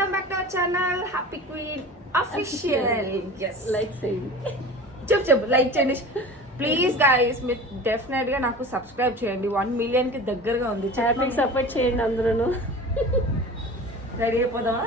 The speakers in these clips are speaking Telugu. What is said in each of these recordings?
Welcome back to our channel happy queen official yes like చేయండి చెప్పు చెప్పు లైక్ చేయండి ప్లీజ్ గాయస్ మీరు డెఫినెట్గా నాకు సబ్స్క్రైబ్ చేయండి. వన్ మిలియన్కి దగ్గరగా ఉంది. హ్యాపీకి సపోర్ట్ చేయండి అందరూ రెడీ అయిపోదామా?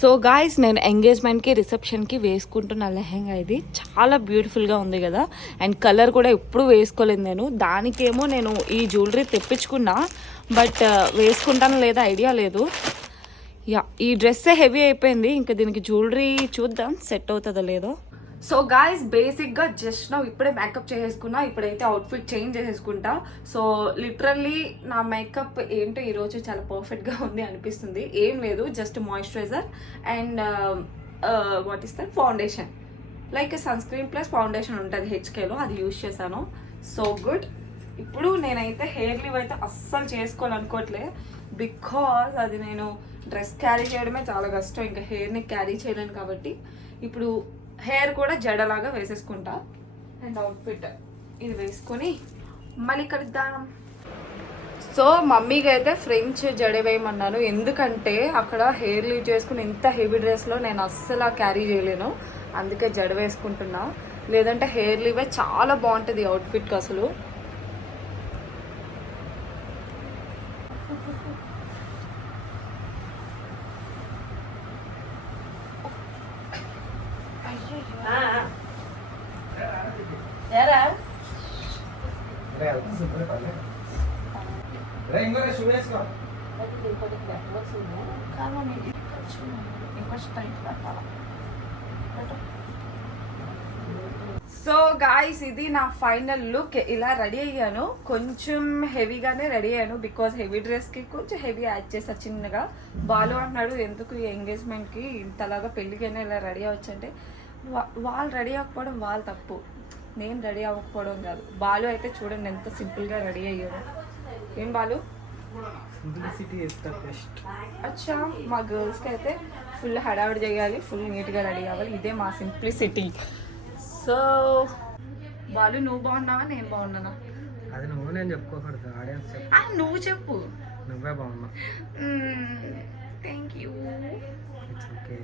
సో గాయస్ నేను ఎంగేజ్మెంట్కి రిసెప్షన్కి వేసుకుంటున్న లెహెంగా ఇది. చాలా బ్యూటిఫుల్గా ఉంది కదా. అండ్ కలర్ కూడా ఎప్పుడు వేసుకోలేదు నేను. దానికేమో నేను ఈ జ్యువెలరీ తెప్పించుకున్నా బట్ uh, వేసుకుంటాను లేదా ఐడియా లేదు. యా ఈ డ్రెస్సే హెవీ అయిపోయింది. ఇంకా దీనికి జ్యువెలరీ చూద్దాం సెట్ అవుతుందో లేదో. సో గాయస్ బేసిక్గా జస్ట్ నా ఇప్పుడే మేకప్ చేసేసుకున్నా ఇప్పుడైతే అవుట్ఫిట్ చేంజ్ చేసేసుకుంటా. సో లిటరల్లీ నా మేకప్ ఏంటో ఈరోజు చాలా పర్ఫెక్ట్గా ఉంది అనిపిస్తుంది. ఏం లేదు just moisturizer and what is that foundation like sun screen plus foundation ఉంటుంది హెచ్కేలో అది యూజ్ చేశాను. సో గుడ్ ఇప్పుడు నేనైతే హెయిర్ లివ్ అయితే అస్సలు చేసుకోవాలనుకోవట్లే. బికాజ్ అది నేను డ్రెస్ క్యారీ చేయడమే చాలా కష్టం. ఇంకా హెయిర్ని క్యారీ చేయలేను కాబట్టి. ఇప్పుడు హెయిర్ కూడా జడలాగా వేసేసుకుంటా. అండ్ అవుట్ఫిట్ ఇది వేసుకొని మళ్ళీ కలుద్దాం. సో మమ్మీకి అయితే ఫ్రెంచ్ జడ వేయమన్నాను. ఎందుకంటే అక్కడ హెయిర్ లీవ్ చేసుకుని ఇంత హెవీ డ్రెస్లో నేను అస్సలు క్యారీ చేయలేను. అందుకే జడ వేసుకుంటున్నా. లేదంటే హెయిర్ లీవే చాలా బాగుంటుంది అవుట్ఫిట్కి అసలు. సో గాయస్ ఇది నా ఫైనల్ లుక్ ఇలా రెడీ అయ్యాను. కొంచెం హెవీగానే రెడీ అయ్యాను బికాజ్ హెవీ డ్రెస్కి కొంచెం హెవీ యాడ్ చేసా చిన్నగా. బాలు అన్నాడు ఎందుకు ఈ ఎంగేజ్మెంట్కి ఇంతలాగా పెళ్ళికైనా ఇలా రెడీ అవ్వచ్చు అంటే? వాళ్ళు రెడీ అవ్వకపోవడం వాళ్ళ తప్పు. నేను రెడీ అవ్వకపోవడం కాదు. బాలు అయితే చూడండి ఎంత సింపుల్గా రెడీ అయ్యాను ఏం Balu? Simplicity is the best అచ్చా మా గర్ల్స్కి అయితే ఫుల్ హడావిడి చేయాలి ఫుల్ నీట్గా రెడీ అవ్వాలి ఇదే మా సింప్లిసిటీ సో బాలు నువ్వు బాగున్నావా? నేను బాగున్నానా? అది నువ్వు నేను చెప్పుకోకూడదు. ఆడియన్స్ చెప్పు. నువ్వు చెప్పు. నువ్వే బాగున్నావు థ్యాంక్ యూ ఇట్స్ ఓకే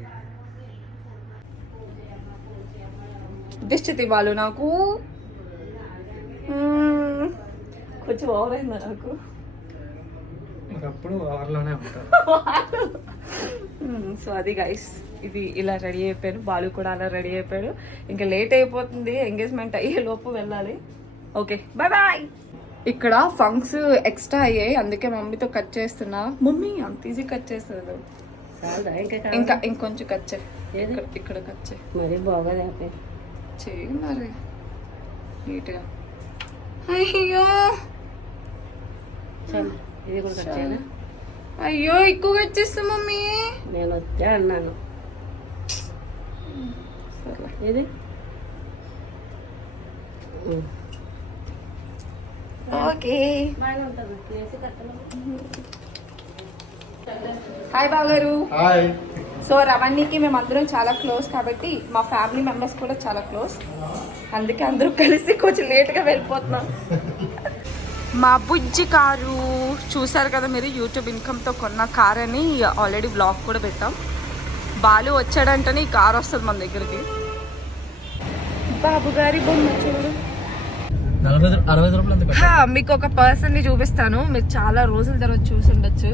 దిష్టి బాలు నాకు. మ్మ్. కొంచెం ఓవర్ అయిందా నాకు. ఒకప్పుడు ఓవర్లోనే ఉంటావు సో అది గైస్ ఇది ఇలా రెడీ అయిపోయాను బాలు కూడా అలా రెడీ అయిపోయాడు. ఇంకా లేట్ అయిపోతుంది ఎంగేజ్మెంట్ అయ్యే లోపు వెళ్ళాలి. ఓకే బాయ్ బాయ్ ఇక్కడ ఫంక్స్ ఎక్స్ట్రా అయ్యాయి. అందుకే మమ్మీతో కట్ చేస్తున్నా. మమ్మీ అంత ఈజీ కట్ చేస్తుంది ఇంకా ఇంకొంచెం కట్ చేయి? ఇక్కడ- ఇక్కడ కట్ చేయి. మరి బాగోదు హ్యాపీ చేయి మరి. నీట్గా అయ్యో. చాలు. ఇది కూడా కట్ అయ్యో ఎక్కువ కట్ చేస్తా మమ్మీ. నేను వద్దే అన్నాను. ఇది. ఓకే. బాగానే ఉంటుంది. చేసి కట్టను. హాయ్ బాగారు హాయ్. సో రవణికి మేము అందరం చాలా క్లోజ్ కాబట్టి మా ఫ్యామిలీ మెంబర్స్ కూడా చాలా క్లోజ్. అందుకే అందరూ కలిసి కొంచెం లేట్గా వెళ్ళిపోతున్నాం. మా బుజ్జి కారు చూసారు కదా మీరు? యూట్యూబ్ ఇన్కమ్తో కొన్న కార్ అని ఆల్రెడీ బ్లాగ్ కూడా పెట్టాం. బాలు వచ్చాడంటేనే ఈ కార్ వస్తుంది మన దగ్గరికి. బాబు గారి బొమ్మ చూడు. మీకు ఒక పర్సన్ని చూపిస్తాను. మీరు చాలా రోజుల తర్వాత చూసి ఉండొచ్చు.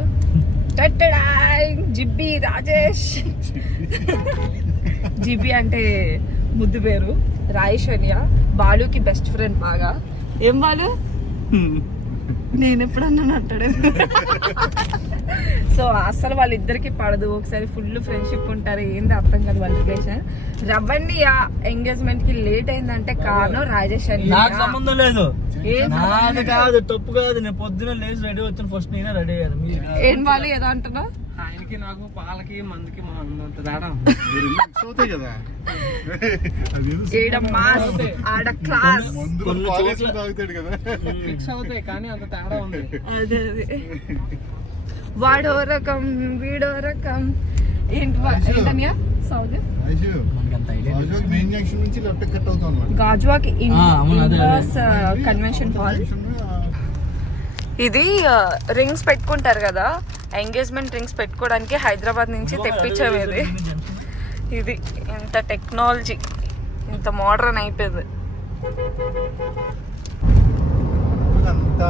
జిబ్బి రాజేష్. జిబ్బి అంటే ముద్దు పేరు. రాయేశ్వర్య బాలుకి బెస్ట్ ఫ్రెండ్ బాగా. ఏం బాలు? నేను ఎప్పుడన్నా అంటాడు సో అసలు వాళ్ళిద్దరికి పడదు. ఒకసారి ఫుల్ ఫ్రెండ్షిప్ ఉంటారు. ఏంది అర్థం కాదు వాళ్ళ రిలేషన్ రవ్వండి ఎంగేజ్మెంట్కి లేట్ అయిందంటే కారణం రాజేష్ అని నాకు సంబంధం లేదు. ఏం నాది కాదు తప్పు కాదు. నేను పొద్దున లేచి రెడీ వచ్చిన ఫస్ట్ నేనే రెడీ అయ్యాను. ఏం వాళ్ళు ఏదో అంటున్నా ఆయనకి నాకు పాలకి మందుకి మా అంత తేడా అవుతాయి కదా? ఏడ మాస్ ఆడ క్లాస్. మందు కొన్ని పాలేసి చోట్ల- తాగుతాడు కదా. మిక్స్ అవుతాయి కానీ అంత తేడా ఉంది. అదే అదే. వాడో రకం వీడో రకం. ఏంటి ఏంటనియా సౌండ్? ఐషు. మనకి అంత ఐడియా రాజువాక్ మెయిన్ జంక్షన్ నుంచి లెఫ్ట్ కట్ అవుతాం అన్నమాట. గాజువాక్. కన్వెన్షన్ హాల్ ఇది రింగ్స్ పెట్టుకుంటారు కదా ఎంగేజ్మెంట్ రింగ్స్ పెట్టుకోవడానికి హైదరాబాద్ నుంచి తెప్పించాము ఇది. ఇది ఇంత టెక్నాలజీ ఇంత మోడర్న్ అయిపోయింది. అంత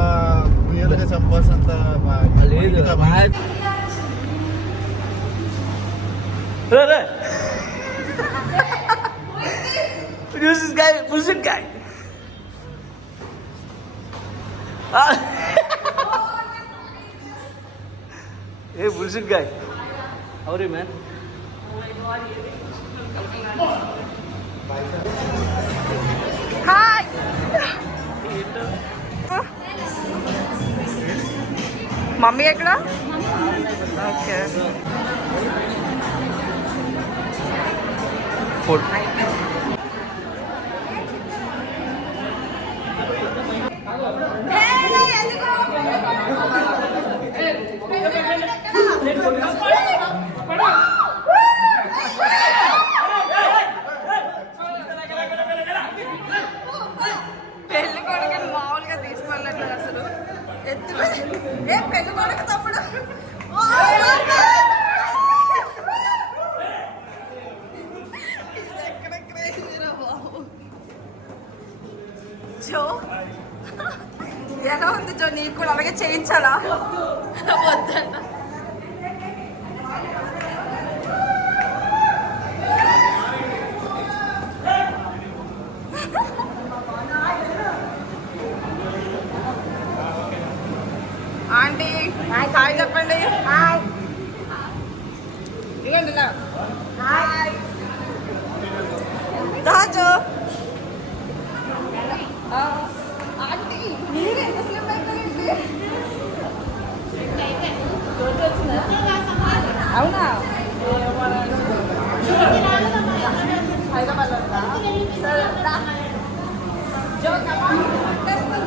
Produce this guy. Ah. hey, bullshit guy. How are you, man? Hi mummy ఎక్కడ ఓకే Food.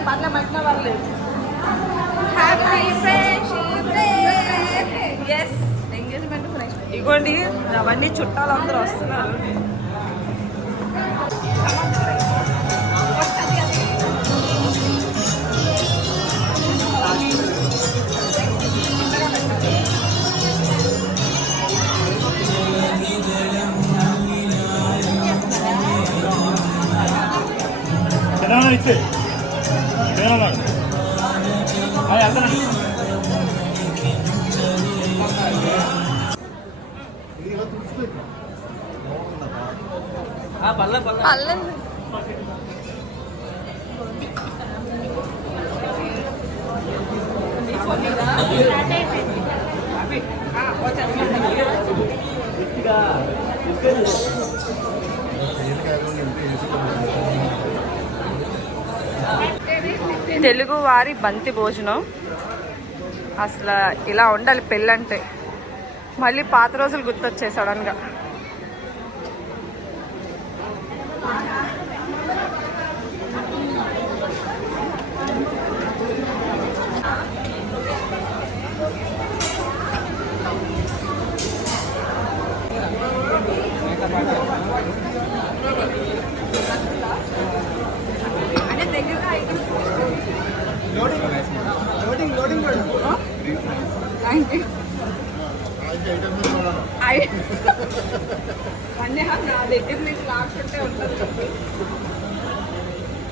పర్లే మట్టిన పర్లేదు హ్యాపీ ఎస్ ఎంగేజ్మెంట్ ఫ్రెండ్స్ ఇగోండి అవన్నీ చుట్టాలు అందరూ వస్తున్నారు. ఇచ్చే Ah, pala, pala. అల్లం తెలుగు వారి బంతి భోజనం. అసలు ఇలా ఉండాలి పెళ్ళంటే. మళ్ళీ పాత రోజులు గుర్తొచ్చాయి సడన్గా. దగ్గర నుంచి లాక్కుంటే ఉంటుంది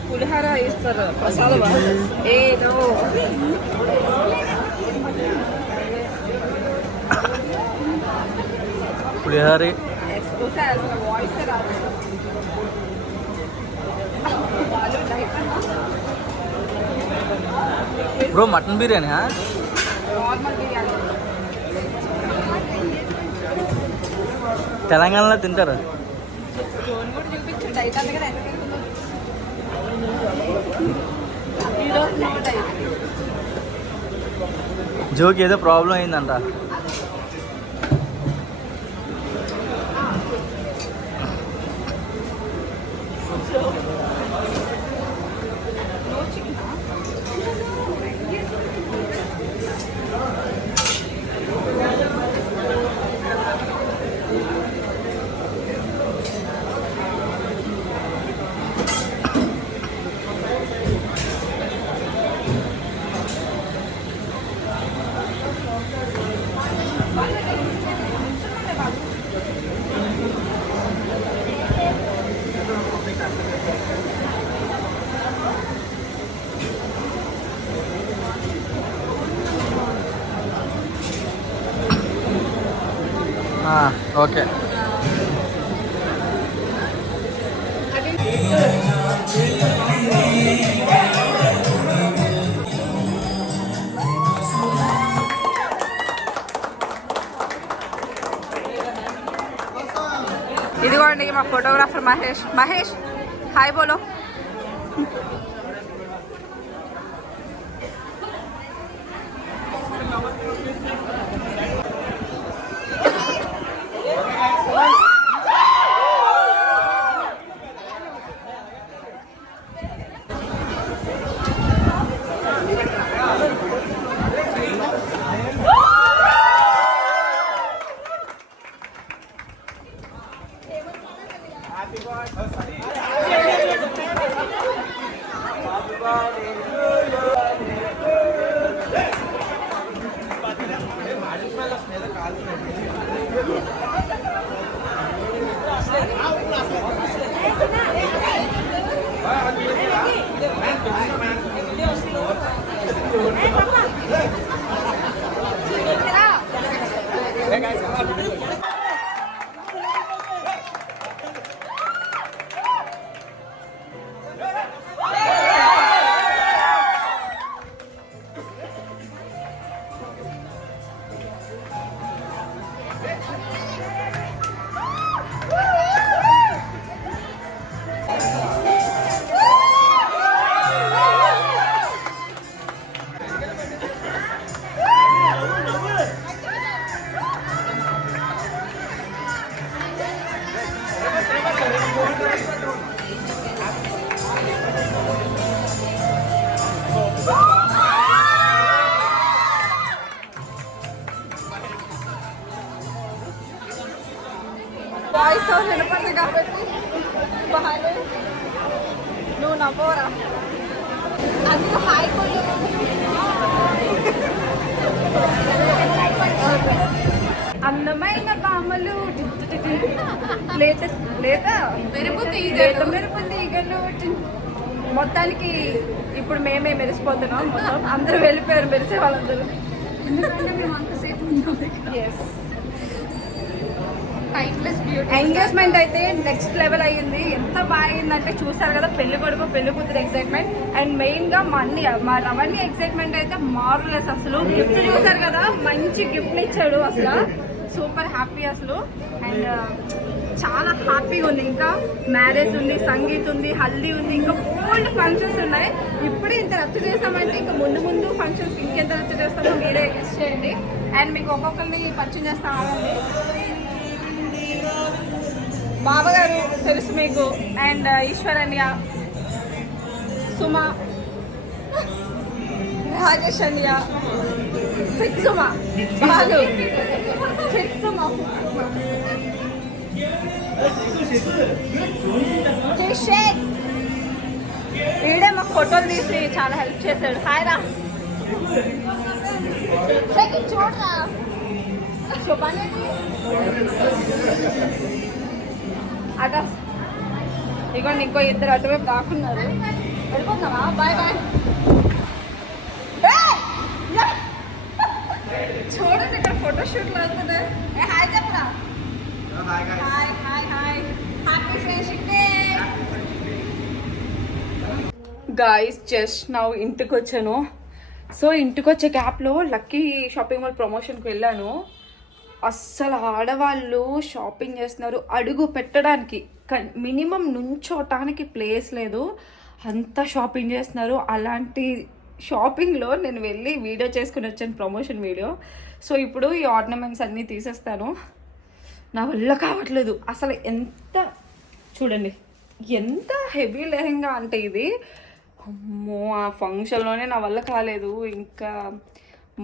పులిహార ఇస్తారు. ప్రసాదం ఏదో పులిహారి. Bro mutton biryani. తెలంగాణలో తింటారు? జోకి ఏదో ప్రాబ్లం అయిందంట. ఓకే ఇదిగోండి మా ఫోటోగ్రాఫర్ మహేష్ మహేష్ హాయ్ బోలో లేత లేత? మెరుపు మెరుపు తీగలు మొత్తానికి ఇప్పుడు మేమే మెరిసిపోతున్నాం మొత్తం. అందరూ వెళ్ళిపోయారు మెరిసే వాళ్ళందరూ. ఎంగేజ్మెంట్ అయితే నెక్స్ట్ లెవెల్ అయ్యింది. ఎంత బాగా అయిందంటే చూసారు కదా పెళ్ళి కొడుకు పెళ్ళి కూతురు ఎక్సైట్మెంట్ అండ్ మెయిన్గా మా అన్ని మా రవణ్య ఎక్సైట్మెంట్ అయితే మారులెస్ అసలు. గిఫ్ట్ చూసారు కదా మంచి గిఫ్ట్ ఇచ్చాడు అసలు. సూపర్ హ్యాపీ అసలు. అండ్ చాలా హ్యాపీగా ఉంది. ఇంకా మ్యారేజ్ ఉంది సంగీత్ ఉంది హల్దీ ఉంది ఇంకా ఓల్డ్ ఫంక్షన్స్ ఉన్నాయి. ఇప్పుడే ఇంత రద్దు చేస్తామంటే ఇంకా ముందు ముందు ఫంక్షన్స్ ఇంకెంత రద్దు చేస్తామో మీరే గెస్ట్ చేయండి. అండ్ మీకు ఒక్కొక్కరిని పరిచయం చేస్తామండి బావగారు తెలుసు మీకు అండ్ uh, ఈశ్వరన్య సుమ రాజేష్ అన్య ఫిట్ సుమ బాలు. ఫిట్ సుమ షేక్ మాకు ఫోటోలు తీసి చాలా హెల్ప్ చేశాడు. హాయ్ రా. షేక్ చూడరా? అగా. ఇగోండి ఇంకో ఇద్దరు అటువైపు దాక్కున్నారు. వెళ్ళిపోతున్నావా? బాయ్ బాయ్ చూడండి ఇక్కడ ఫోటోషూట్లు అవుతుంది ఏ హాయ్ చెప్పరా hi hi hi happy friendship day guys just నా ఇంటికి వచ్చాను సో ఇంటికి వచ్చే గ్యాప్లో లక్కీ షాపింగ్ మాల్ ప్రమోషన్కి వెళ్ళాను. అస్సలు ఆడవాళ్ళు షాపింగ్ చేస్తున్నారు. అడుగు పెట్టడానికి మినిమం నుంచోటానికి ప్లేస్ లేదు. అంత షాపింగ్ చేస్తున్నారు. అలాంటి షాపింగ్లో నేను వెళ్ళి వీడియో చేసుకుని వచ్చాను ప్రమోషన్ వీడియో సో ఇప్పుడు ఈ ఆర్నమెంట్స్ అన్నీ తీసేస్తాను. నా వల్ల కావట్లేదు. అసలు ఎంత చూడండి ఎంత హెవీ లెహెంగా అంటే ఇది. అమ్మో ఆ ఫంక్షన్లోనే నా వల్ల కాలేదు. ఇంకా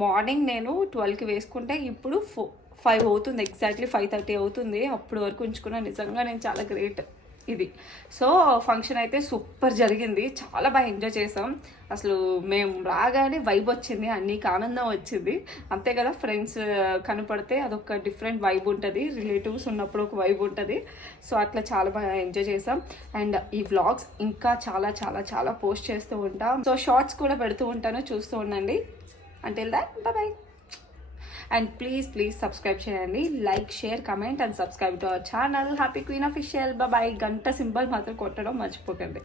మార్నింగ్ నేను ట్వెల్వ్కి వేసుకుంటే ఇప్పుడు ఫో ఫైవ్ అవుతుంది ఎగ్జాక్ట్లీ ఫైవ్ థర్టీ అవుతుంది. అప్పుడు వరకు ఉంచుకున్నా. నిజంగా నేను చాలా గ్రేట్. ఇది. సో ఫంక్షన్ అయితే సూపర్ జరిగింది. చాలా బాగా ఎంజాయ్ చేసాం. అసలు మేము రాగానే వైబ్ వచ్చింది అన్నికి ఆనందం వచ్చింది. అంతే కదా ఫ్రెండ్స్ కనపడితే అదొక డిఫరెంట్ వైబ్ ఉంటుంది. రిలేటివ్స్ ఉన్నప్పుడు ఒక వైబ్ ఉంటుంది. సో అట్లా చాలా బాగా ఎంజాయ్ చేసాం. అండ్ ఈ వ్లాగ్స్ ఇంకా చాలా చాలా చాలా పోస్ట్ చేస్తూ ఉంటాం. సో షార్ట్స్ కూడా పెడుతూ ఉంటాను. చూస్తూ ఉండండి. అంటే that bye and please please subscribe చేయండి. Like share comment and subscribe to our channel happy queen official bye గంట సింబల్ మాత్రం కొట్టడం మర్చిపోకండి.